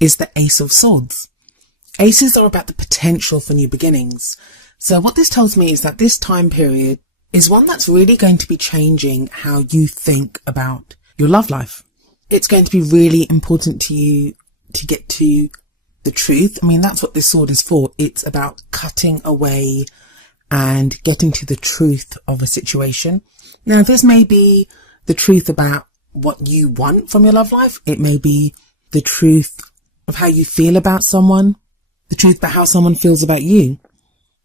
is the Ace of Swords. Aces are about the potential for new beginnings. So what this tells me is that this time period is one that's really going to be changing how you think about your love life. It's going to be really important to you to get to the truth. I mean, that's what this sword is for. It's about cutting away and getting to the truth of a situation. Now, this may be the truth about what you want from your love life. It may be the truth of how you feel about someone, the truth about how someone feels about you.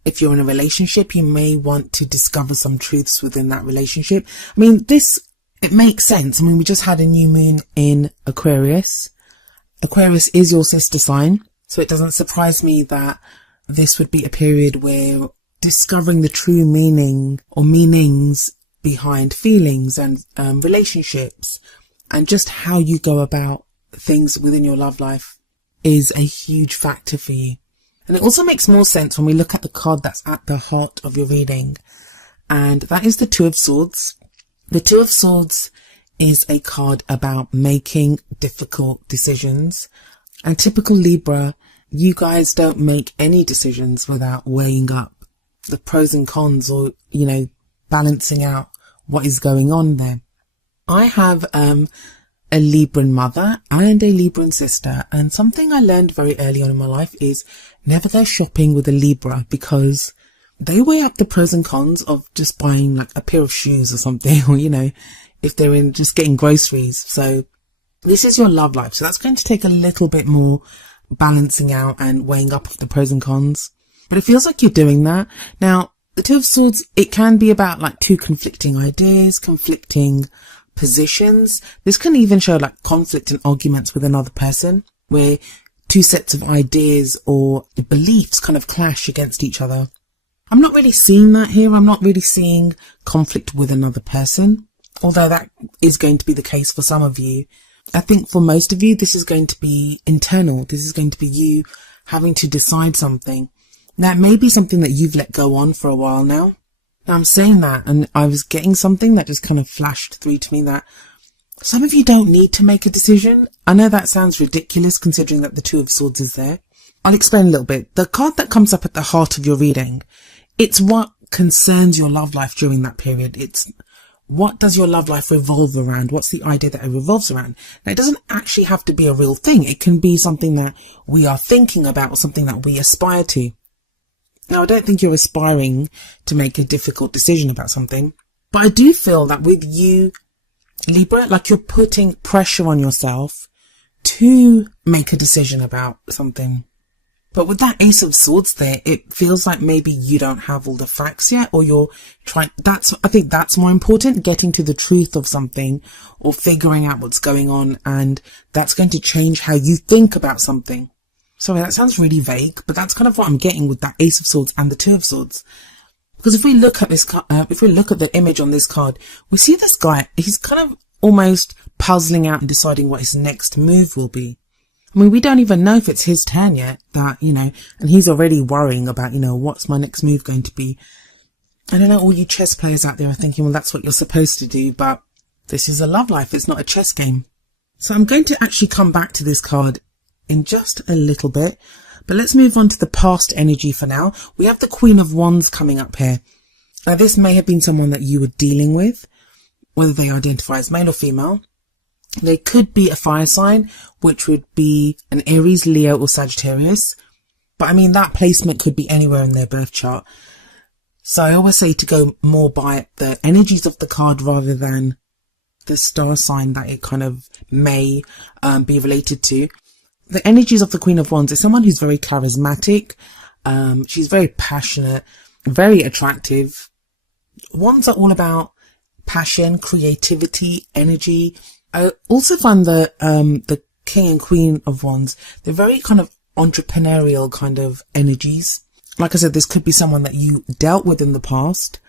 If you're in a relationship, you may want to discover some truths within that relationship. I mean, it makes sense. I mean, we just had a new moon in Aquarius. Aquarius is your sister sign, so it doesn't surprise me that this would be a period where discovering the true meaning or meanings behind feelings and relationships and just how you go about things within your love life is a huge factor for you. And it also makes more sense when we look at the card that's at the heart of your reading, and that is the Two of Swords. The Two of Swords is a card about making difficult decisions, and typical Libra, you guys don't make any decisions without weighing up the pros and cons, or, balancing out what is going on there. I have a Libran mother and a Libran sister, and something I learned very early on in my life is never go shopping with a Libra, because they weigh up the pros and cons of just buying like a pair of shoes or something, or if they're in just getting groceries. So this is your love life, so that's going to take a little bit more balancing out and weighing up of the pros and cons, but it feels like you're doing that. Now, the Two of Swords, it can be about like two conflicting ideas, conflicting positions. This can even show like conflict and arguments with another person, where two sets of ideas or beliefs kind of clash against each other. I'm not really seeing that here. I'm not really seeing conflict with another person, although that is going to be the case for some of you. I think for most of you, this is going to be internal. This is going to be you having to decide something. That may be something that you've let go on for a while now. Now, I'm saying that, and I was getting something that just kind of flashed through to me, that some of you don't need to make a decision. I know that sounds ridiculous considering that the Two of Swords is there. I'll explain a little bit. The card that comes up at the heart of your reading, it's what concerns your love life during that period. It's what does your love life revolve around? What's the idea that it revolves around? Now, it doesn't actually have to be a real thing. It can be something that we are thinking about or something that we aspire to. Now, I don't think you're aspiring to make a difficult decision about something, but I do feel that with you, Libra, like you're putting pressure on yourself to make a decision about something. But with that Ace of Swords there, it feels like maybe you don't have all the facts yet, or you're trying, I think that's more important, getting to the truth of something or figuring out what's going on, and that's going to change how you think about something. Sorry, that sounds really vague, but that's kind of what I'm getting with that Ace of Swords and the Two of Swords. Because if we look at this, if we look at the image on this card, we see this guy, he's kind of almost puzzling out and deciding what his next move will be. I mean, we don't even know if it's his turn yet, that, and he's already worrying about, what's my next move going to be. I don't know, all you chess players out there are thinking, well, that's what you're supposed to do, but this is a love life. It's not a chess game. So I'm going to actually come back to this card in just a little bit, but let's move on to the past energy for now. We have the Queen of Wands coming up here. Now, this may have been someone that you were dealing with, whether they identify as male or female. They could be a fire sign, which would be an Aries, Leo, or Sagittarius. But I mean, that placement could be anywhere in their birth chart. So I always say to go more by the energies of the card rather than the star sign that it kind of may be related to. The energies of the Queen of Wands is someone who's very charismatic. She's very passionate, very attractive. Wands are all about passion, creativity, energy. I also find that the King and Queen of Wands, they're very kind of entrepreneurial kind of energies. Like I said, this could be someone that you dealt with in the past,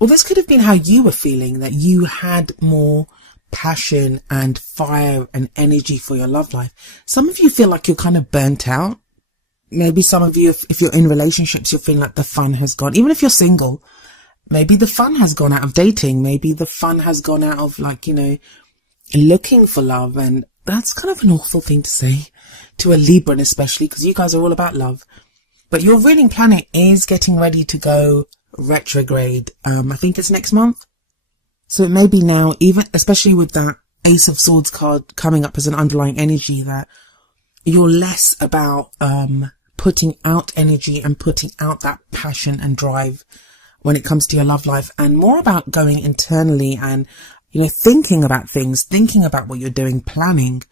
or this could have been how you were feeling, that you had more passion and fire and energy for your love life. Some of you feel like you're kind of burnt out. Maybe some of you, if you're in relationships, you're feeling like the fun has gone. Even if you're single, maybe the fun has gone out of dating. Maybe the fun has gone out of looking for love. And that's kind of an awful thing to say. to a Libra especially, because you guys are all about love. But your ruling planet is getting ready to go retrograde. I think it's next month. So it may be now, even especially with that Ace of Swords card coming up as an underlying energy, that you're less about putting out energy and putting out that passion and drive when it comes to your love life, and more about going internally and, thinking about things, thinking about what you're doing, planning.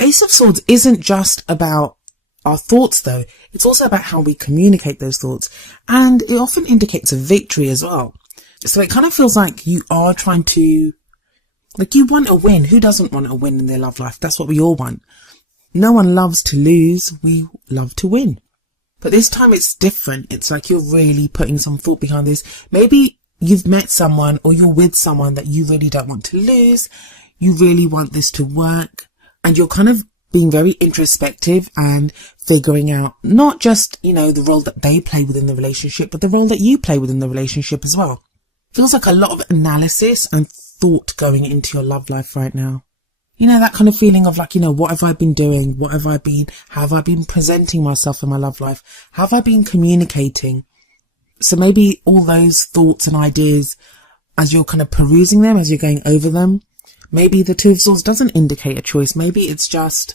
Ace of Swords isn't just about our thoughts though. It's also about how we communicate those thoughts, and it often indicates a victory as well. So it kind of feels like you are trying to, you want a win. Who doesn't want a win in their love life? That's what we all want. No one loves to lose. We love to win. But this time it's different. It's like you're really putting some thought behind this. Maybe you've met someone or you're with someone that you really don't want to lose. You really want this to work, and you're kind of being very introspective and figuring out not just, the role that they play within the relationship, but the role that you play within the relationship as well. Feels like a lot of analysis and thought going into your love life right now. That kind of feeling of what have I been doing? How have I been presenting myself in my love life? How have I been communicating? So maybe all those thoughts and ideas, as you're kind of perusing them, as you're going over them, maybe the Two of Swords doesn't indicate a choice. Maybe it's just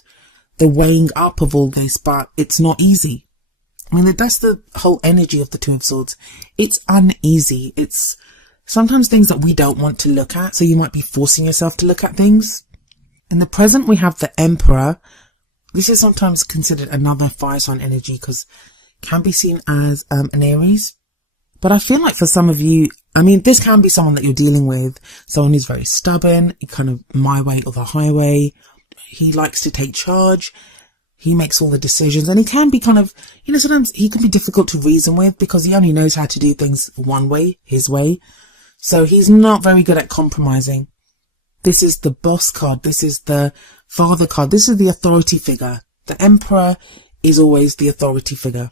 the weighing up of all this, but it's not easy. That's the whole energy of the Two of Swords. It's uneasy. It's sometimes things that we don't want to look at. So you might be forcing yourself to look at things. In the present, we have the Emperor. This is sometimes considered another fire sign energy because it can be seen as an Aries. But I feel like for some of you, this can be someone that you're dealing with, someone who's very stubborn, kind of my way or the highway. He likes to take charge. He makes all the decisions, and he can be kind of, sometimes he can be difficult to reason with because he only knows how to do things one way, his way. So he's not very good at compromising. This is the boss card. This is the father card. This is the authority figure. The Emperor is always the authority figure.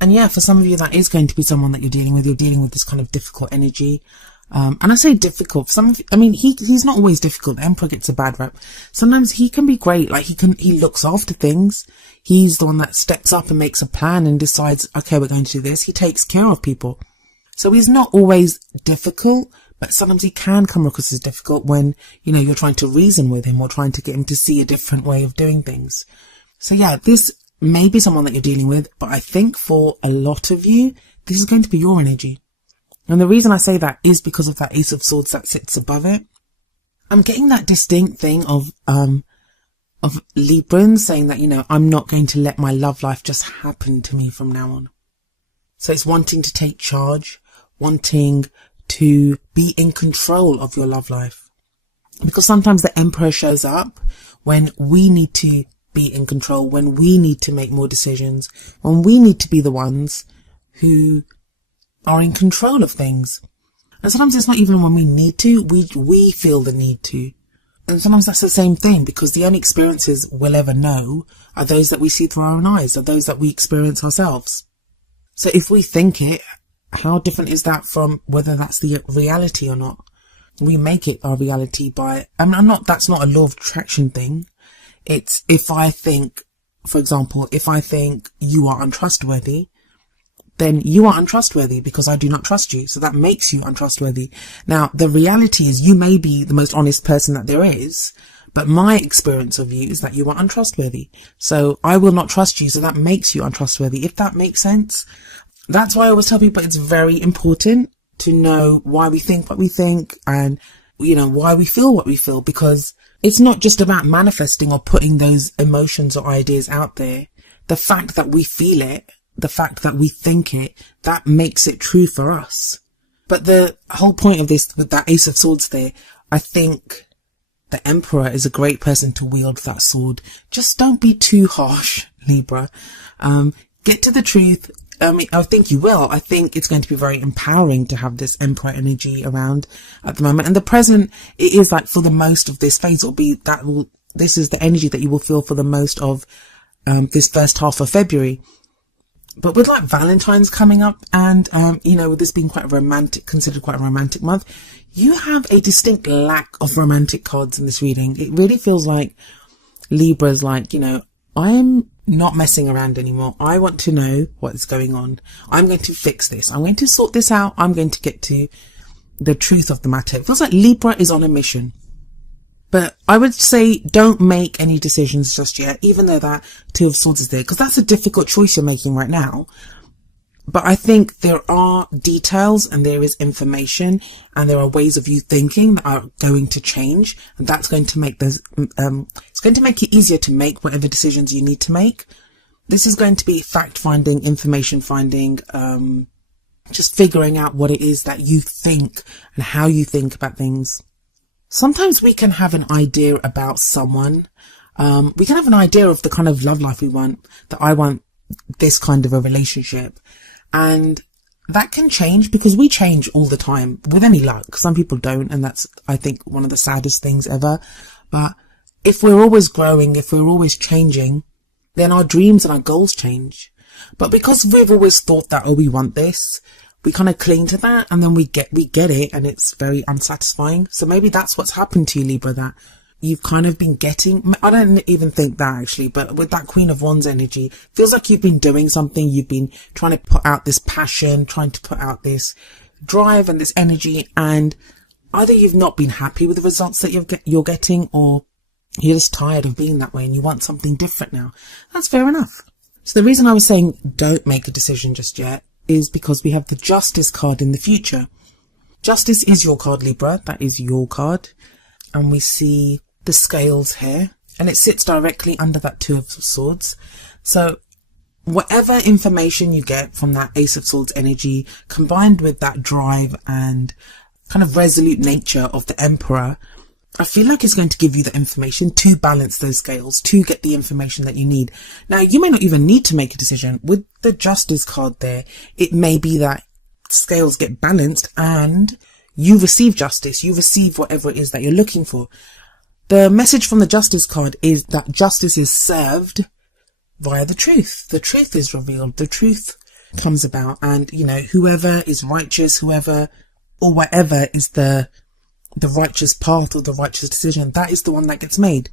And yeah, for some of you, that is going to be someone that you're dealing with. You're dealing with this kind of difficult energy. And I say difficult. For some of you, he's not always difficult. The Emperor gets a bad rep. Sometimes he can be great. He looks after things. He's the one that steps up and makes a plan and decides, okay, we're going to do this. He takes care of people. So he's not always difficult, but sometimes he can come across as difficult when, you're trying to reason with him or trying to get him to see a different way of doing things. So yeah, this may be someone that you're dealing with, but I think for a lot of you, this is going to be your energy. And the reason I say that is because of that Ace of Swords that sits above it. I'm getting that distinct thing of Librans saying that, I'm not going to let my love life just happen to me from now on. So it's wanting to take charge, wanting to be in control of your love life. Because sometimes the Emperor shows up when we need to be in control, when we need to make more decisions, when we need to be the ones who are in control of things. And sometimes it's not even when we need to, we feel the need to. And sometimes that's the same thing, because the only experiences we'll ever know are those that we see through our own eyes, are those that we experience ourselves. So if we think it, how different is that from whether that's the reality or not? We make it our reality by, that's not a law of attraction thing. It's if I think, for example, if I think you are untrustworthy, then you are untrustworthy because I do not trust you. So that makes you untrustworthy. Now, the reality is you may be the most honest person that there is, but my experience of you is that you are untrustworthy. So I will not trust you. So that makes you untrustworthy. If that makes sense. That's why I always tell people it's very important to know why we think what we think and, why we feel what we feel, because it's not just about manifesting or putting those emotions or ideas out there. The fact that we feel it, the fact that we think it, that makes it true for us. But the whole point of this, with that Ace of Swords there, I think the Emperor is a great person to wield that sword. Just don't be too harsh, Libra. Get to the truth. I think you will. I think it's going to be very empowering to have this Emperor energy around at the moment. And the present, it is like for the most of this phase, this is the energy that you will feel for the most of this first half of February. But with like Valentine's coming up and, with this being considered quite a romantic month, you have a distinct lack of romantic cards in this reading. It really feels like Libra's like, I'm not messing around anymore. I want to know what is going on. I'm going to fix this. I'm going to sort this out. I'm going to get to the truth of the matter. It feels like Libra is on a mission. But I would say don't make any decisions just yet, even though that Two of Swords is there, because that's a difficult choice you're making right now. But I think there are details and there is information and there are ways of you thinking that are going to change. And that's going to make this, it's going to make it easier to make whatever decisions you need to make. This is going to be fact finding, information finding, just figuring out what it is that you think and how you think about things. Sometimes we can have an idea about someone. We can have an idea of the kind of love life we want, that I want this kind of a relationship. And that can change because we change all the time with any luck. Some people don't. And that's, I think, one of the saddest things ever. But if we're always growing, if we're always changing, then our dreams and our goals change. But because we've always thought that, oh, we want this, we kind of cling to that and then we get it and it's very unsatisfying. So maybe that's what's happened to you, Libra, that you've kind of been getting, I don't even think that actually, but with that Queen of Wands energy, feels like you've been doing something. You've been trying to put out this passion, trying to put out this drive and this energy. And either you've not been happy with the results that you're getting, or you're just tired of being that way and you want something different now. That's fair enough. So the reason I was saying don't make a decision just yet is because we have the Justice card in the future. Justice is your card, Libra. That is your card. And we see the scales here, and it sits directly under that Two of Swords. So whatever information you get from that Ace of Swords energy, combined with that drive and kind of resolute nature of the Emperor, I feel like it's going to give you the information to balance those scales, to get the information that you need. Now, you may not even need to make a decision. With the Justice card there, it may be that scales get balanced and you receive justice. You receive whatever it is that you're looking for. The message from the Justice card is that justice is served via the truth. The truth is revealed. The truth comes about. And, you know, whoever is righteous, whoever or whatever is the righteous path or the righteous decision, that is the one that gets made.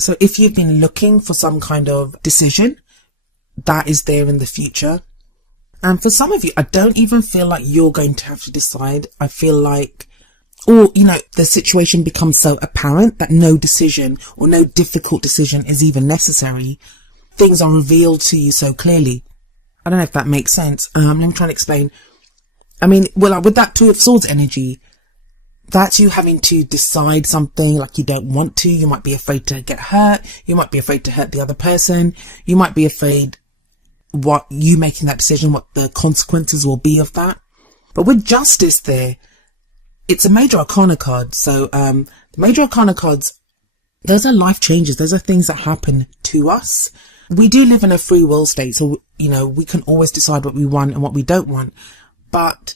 So if you've been looking for some kind of decision, that is there in the future. And for some of you, I don't even feel like you're going to have to decide. I feel like, or, you know, the situation becomes so apparent that no decision or no difficult decision is even necessary. Things are revealed to you so clearly. I don't know if that makes sense. Let me try and explain. I mean, well, with that Two of Swords energy, that's you having to decide something like you don't want to. You might be afraid to get hurt. You might be afraid to hurt the other person. You might be afraid what you making that decision, what the consequences will be of that. But with Justice there, it's a Major Arcana card. So the Major Arcana cards, those are life changes. Those are things that happen to us. We do live in a free will state. So, you know, we can always decide what we want and what we don't want. But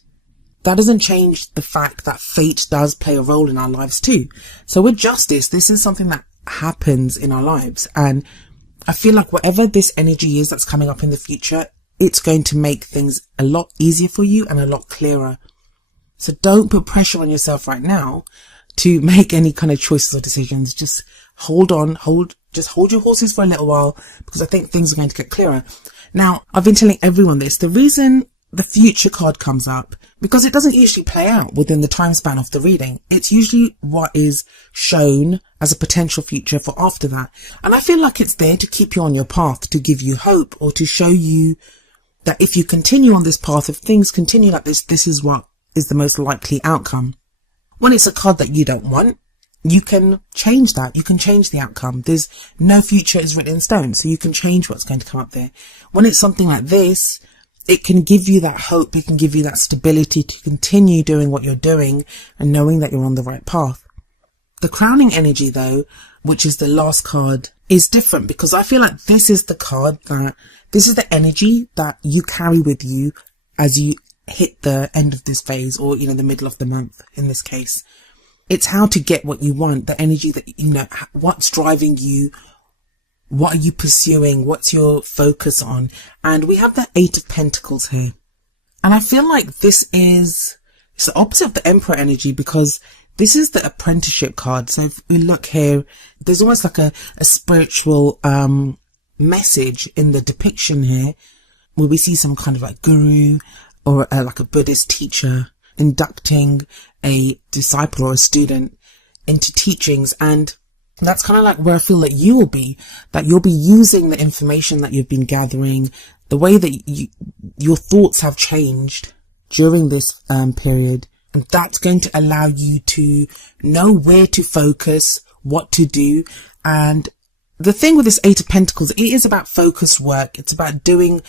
that doesn't change the fact that fate does play a role in our lives too. So with Justice, this is something that happens in our lives. And I feel like whatever this energy is that's coming up in the future, it's going to make things a lot easier for you and a lot clearer. So don't put pressure on yourself right now to make any kind of choices or decisions. Just hold on, just hold your horses for a little while, because I think things are going to get clearer. Now, I've been telling everyone this. The reason the future card comes up, because it doesn't usually play out within the time span of the reading. It's usually what is shown as a potential future for after that. And I feel like it's there to keep you on your path, to give you hope, or to show you that if you continue on this path, if things continue like this is what is the most likely outcome. When it's a card that you don't want, you can change that. You can change the outcome. There's no future is written in stone, so you can change what's going to come up there. When it's something like this, it can give you that hope. It can give you that stability to continue doing what you're doing and knowing that you're on the right path. The crowning energy though, which is the last card, is different, because I feel like this is the card that, this is the energy that you carry with you as you hit the end of this phase, or, you know, the middle of the month in this case. It's how to get what you want, the energy that, you know, what's driving you. What are you pursuing? What's your focus on? And we have the Eight of Pentacles here. And I feel like it's the opposite of the Emperor energy, because this is the apprenticeship card. So if we look here, there's almost like a spiritual, message in the depiction here, where we see some kind of like guru or like a Buddhist teacher inducting a disciple or a student into teachings. And that's kind of like where I feel that you will be, that you'll be using the information that you've been gathering, the way that your thoughts have changed during this period. And that's going to allow you to know where to focus, what to do. And the thing with this Eight of Pentacles, it is about focused work. It's about doing,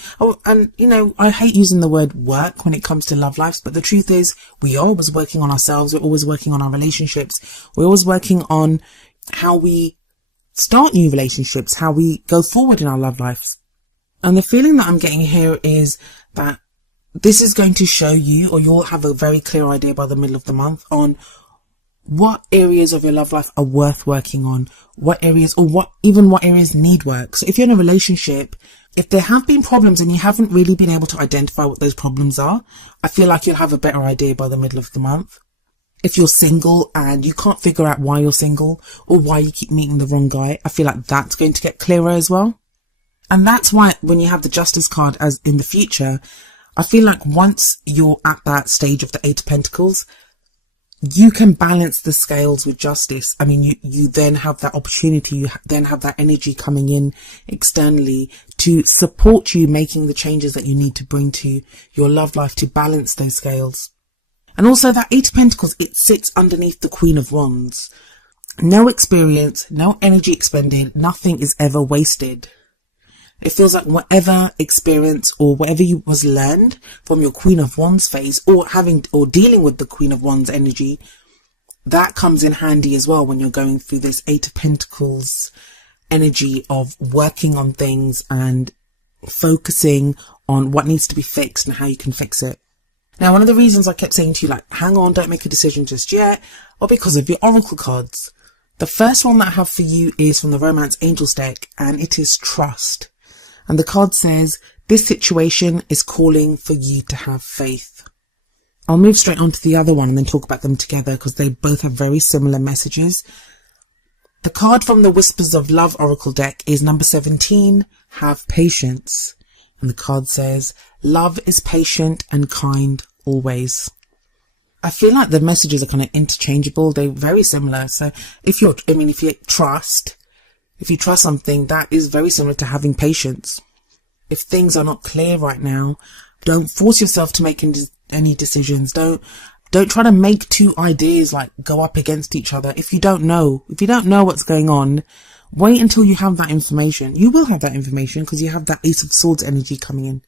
and you know, I hate using the word work when it comes to love lives, but the truth is we are always working on ourselves. We're always working on our relationships. We're always working on how we start new relationships, how we go forward in our love lives. And the feeling that I'm getting here is that this is going to show you, or you'll have a very clear idea by the middle of the month on what areas of your love life are worth working on, what areas need work. So if you're in a relationship, if there have been problems and you haven't really been able to identify what those problems are, I feel like you'll have a better idea by the middle of the month. If you're single and you can't figure out why you're single or why you keep meeting the wrong guy, I feel like that's going to get clearer as well. And that's why when you have the Justice card as in the future, I feel like once you're at that stage of the Eight of Pentacles, you can balance the scales with justice. I mean, you then have that opportunity, you then have that energy coming in externally to support you making the changes that you need to bring to your love life to balance those scales. And also that Eight of Pentacles, it sits underneath the Queen of Wands. No experience, no energy expended, nothing is ever wasted. It feels like whatever experience or whatever was learned from your Queen of Wands phase or dealing with the Queen of Wands energy, that comes in handy as well when you're going through this Eight of Pentacles energy of working on things and focusing on what needs to be fixed and how you can fix it. Now, one of the reasons I kept saying to you, like, hang on, don't make a decision just yet, or because of your oracle cards. The first one that I have for you is from the Romance Angels deck, and it is Trust. And the card says, this situation is calling for you to have faith. I'll move straight on to the other one and then talk about them together because they both have very similar messages. The card from the Whispers of Love Oracle deck is number 17, Have Patience. And the card says, love is patient and kind always. I feel like the messages are kind of interchangeable. They're very similar. So if you trust something, that is very similar to having patience. If things are not clear right now, don't force yourself to make any decisions. Don't try to make two ideas like go up against each other. If you don't know what's going on, wait until you have that information. You will have that information because you have that Ace of Swords energy coming in.